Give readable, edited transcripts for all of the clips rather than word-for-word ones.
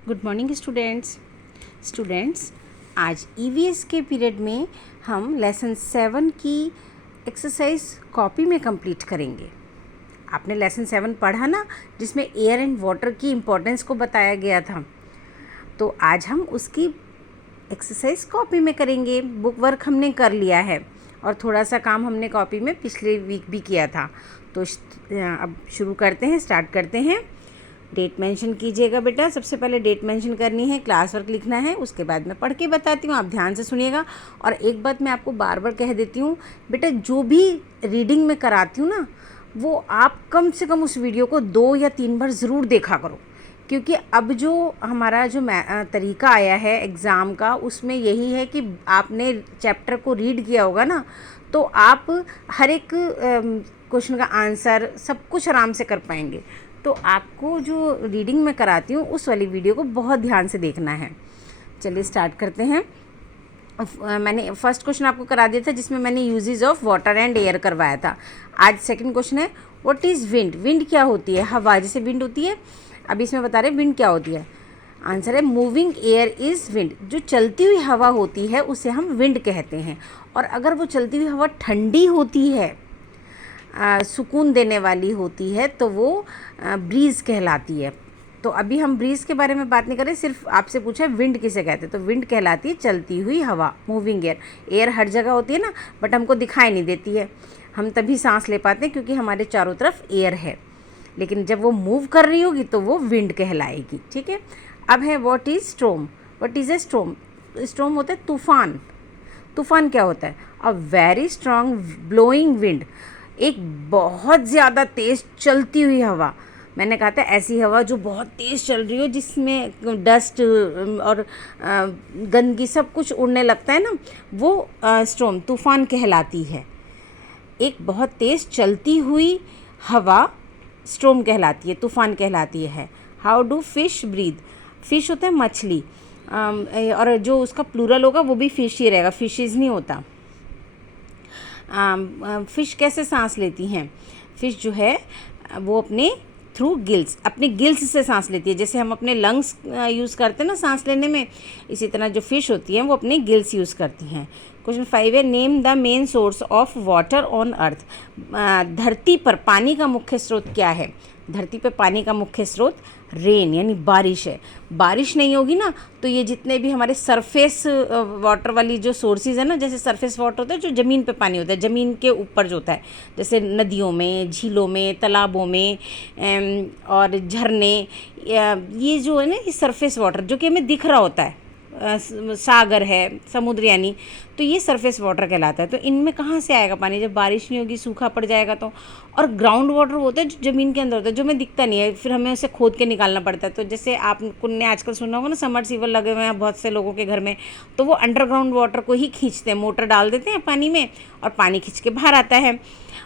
Good morning students. आज EVS के period में हम लेसन 7 की एक्सरसाइज कॉपी में कंप्लीट करेंगे। आपने लेसन 7 पढ़ा ना, जिसमें एयर एंड वाटर की इम्पोर्टेंस को बताया गया था। तो आज हम उसकी एक्सरसाइज कॉपी में करेंगे। बुक वर्क हमने कर लिया है और थोड़ा सा काम हमने कॉपी में पिछले वीक भी किया था। तो अब शुरू करते हैं, स्टार्ट करते हैं। डेट मेंशन कीजिएगा बेटा। सबसे पहले डेट मेंशन करनी है, क्लास वर्क लिखना है, उसके बाद मैं पढ़ के बताती हूँ, आप ध्यान से सुनिएगा। और एक बात मैं आपको बार बार कह देती हूँ बेटा, जो भी रीडिंग में कराती हूँ ना, वो आप कम से कम उस वीडियो को 2 या 3 बार ज़रूर देखा करो, क्योंकि अब जो हमारा जो तरीका आया है एग्ज़ाम का, उसमें यही है कि आपने चैप्टर को रीड किया होगा ना, तो आप हर एक क्वेश्चन का आंसर सब कुछ आराम से कर पाएंगे। तो आपको जो रीडिंग में कराती हूँ उस वाली वीडियो को बहुत ध्यान से देखना है। चलिए स्टार्ट करते हैं। मैंने फर्स्ट क्वेश्चन आपको करा दिया था, जिसमें मैंने uses of water and air करवाया था। आज सेकंड क्वेश्चन है, व्हाट इज़ विंड। विंड क्या होती है? हवा, जैसे विंड होती है, अभी इसमें बता रहे विंड क्या होती है। आंसर है मूविंग एयर इज़ विंड। जो चलती हुई हवा होती है उसे हम विंड कहते हैं। और अगर वो चलती हुई हवा ठंडी होती है, सुकून देने वाली होती है, तो वो ब्रीज़ कहलाती है। तो अभी हम ब्रीज़ के बारे में बात नहीं कर रहे, सिर्फ आपसे पूछा है विंड किसे कहते हैं। तो विंड कहलाती है चलती हुई हवा, मूविंग एयर। एयर हर जगह होती है ना, बट हमको दिखाई नहीं देती है। हम तभी सांस ले पाते हैं क्योंकि हमारे चारों तरफ एयर है, लेकिन जब वो मूव कर रही होगी तो वो विंड कहलाएगी। ठीक है। अब है what is storm. What is a storm. Storm होता है तूफान। तूफान क्या होता है? A very strong blowing wind. एक बहुत ज़्यादा तेज़ चलती हुई हवा। मैंने कहा था ऐसी हवा जो बहुत तेज़ चल रही हो, जिसमें डस्ट और गंदगी सब कुछ उड़ने लगता है ना, वो स्टॉर्म तूफ़ान कहलाती है। एक बहुत तेज़ चलती हुई हवा स्टॉर्म कहलाती है, तूफ़ान कहलाती है। How do fish breathe. Fish होता है मछली, और जो उसका प्लूरल होगा वो भी फिश ही रहेगा, फिशेज़ नहीं होता। फ़िश कैसे सांस लेती हैं? फ़िश जो है वो अपने थ्रू गिल्स, अपने गिल्स से सांस लेती है। जैसे हम अपने लंग्स यूज़ करते हैं ना सांस लेने में, इसी तरह जो फ़िश होती हैं वो अपने गिल्स यूज़ करती हैं। क्वेश्चन 5 है, name the main source of water on earth. धरती पर पानी का मुख्य स्रोत क्या है? धरती पर पानी का मुख्य स्रोत रेन यानी बारिश है। बारिश नहीं होगी ना, तो ये जितने भी हमारे सरफेस वाटर वाली जो सोर्सेज है ना, जैसे सरफेस वाटर होता है जो ज़मीन पे पानी होता है, ज़मीन के ऊपर जो होता है, जैसे नदियों में, झीलों में, तालाबों में और झरने, ये जो है ना, ये सरफेस वाटर जो कि हमें दिख रहा होता है, सागर है, समुद्र यानी, तो ये सरफेस वाटर कहलाता है। तो इनमें कहाँ से आएगा पानी जब बारिश नहीं होगी, सूखा पड़ जाएगा तो। और ग्राउंड वाटर होता है जो ज़मीन के अंदर होता है, जो हमें दिखता नहीं है, फिर हमें उसे खोद के निकालना पड़ता है। तो जैसे आपको ने आजकल सुना होगा ना, समरसीबल लगे हुए हैं बहुत से लोगों के घर में, तो वो अंडरग्राउंड वाटर को ही खींचते हैं, मोटर डाल देते हैं पानी में और पानी खींच के बाहर आता है।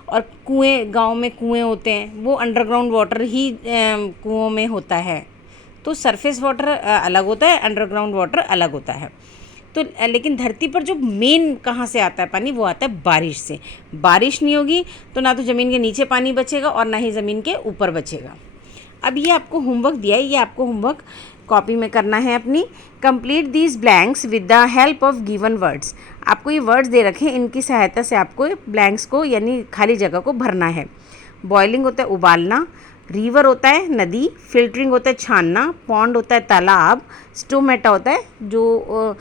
और कुएँ, गाँव में कुएँ होते हैं, वो अंडरग्राउंड वाटर ही कुओं में होता है। तो सरफेस वाटर अलग होता है, अंडरग्राउंड वाटर अलग होता है। तो लेकिन धरती पर जो मेन कहाँ से आता है पानी, वो आता है बारिश से। बारिश नहीं होगी तो ना तो ज़मीन के नीचे पानी बचेगा और ना ही ज़मीन के ऊपर बचेगा। अब ये आपको होमवर्क दिया है, ये आपको होमवर्क कॉपी में करना है अपनी। Complete these blanks with the help of given words. आपको ये वर्ड्स दे रखे हैं, इनकी सहायता से आपको ब्लैंक्स को यानी खाली जगह को भरना है। बॉइलिंग होता है उबालना, रिवर होता है नदी, फिल्टरिंग होता है छानना, पॉन्ड होता है तालाब, स्टोमेटा होता है जो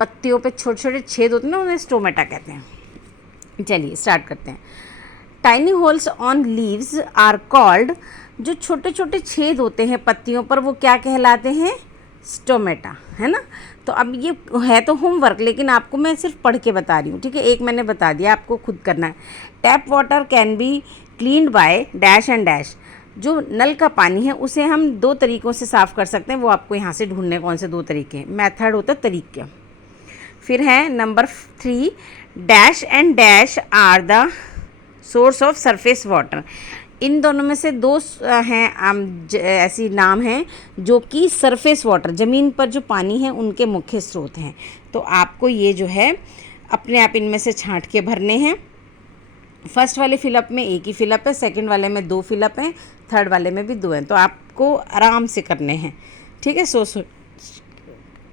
पत्तियों पे छोटे छोटे छेद होते हैं ना, उन्हें स्टोमेटा कहते हैं। चलिए स्टार्ट करते हैं। Tiny holes on leaves are called. जो छोटे छोटे छेद होते हैं पत्तियों पर वो क्या कहलाते हैं? स्टोमेटा, है ना। तो अब ये है तो होमवर्क, लेकिन आपको मैं सिर्फ पढ़ के बता रही हूँ, ठीक है। एक मैंने बता दिया, आपको खुद करना है। Tap water can be cleaned by dash and dash. जो नल का पानी है उसे हम 2 तरीक़ों से साफ़ कर सकते हैं, वो आपको यहाँ से ढूंढने कौन से 2 तरीके हैं। मेथड होता है तरीके। फिर है number 3, dash and dash are the source of surface water. इन दोनों में से 2 हैं ऐसी नाम हैं जो कि सरफेस वाटर, ज़मीन पर जो पानी है, उनके मुख्य स्रोत हैं। तो आपको ये जो है अपने आप इनमें से छांट के भरने हैं। फर्स्ट वाले फिलअप में एक ही फिलअप है, सेकंड वाले में 2 फिलअप हैं, थर्ड वाले में भी 2 हैं। तो आपको आराम से करने हैं। ठीक है। सो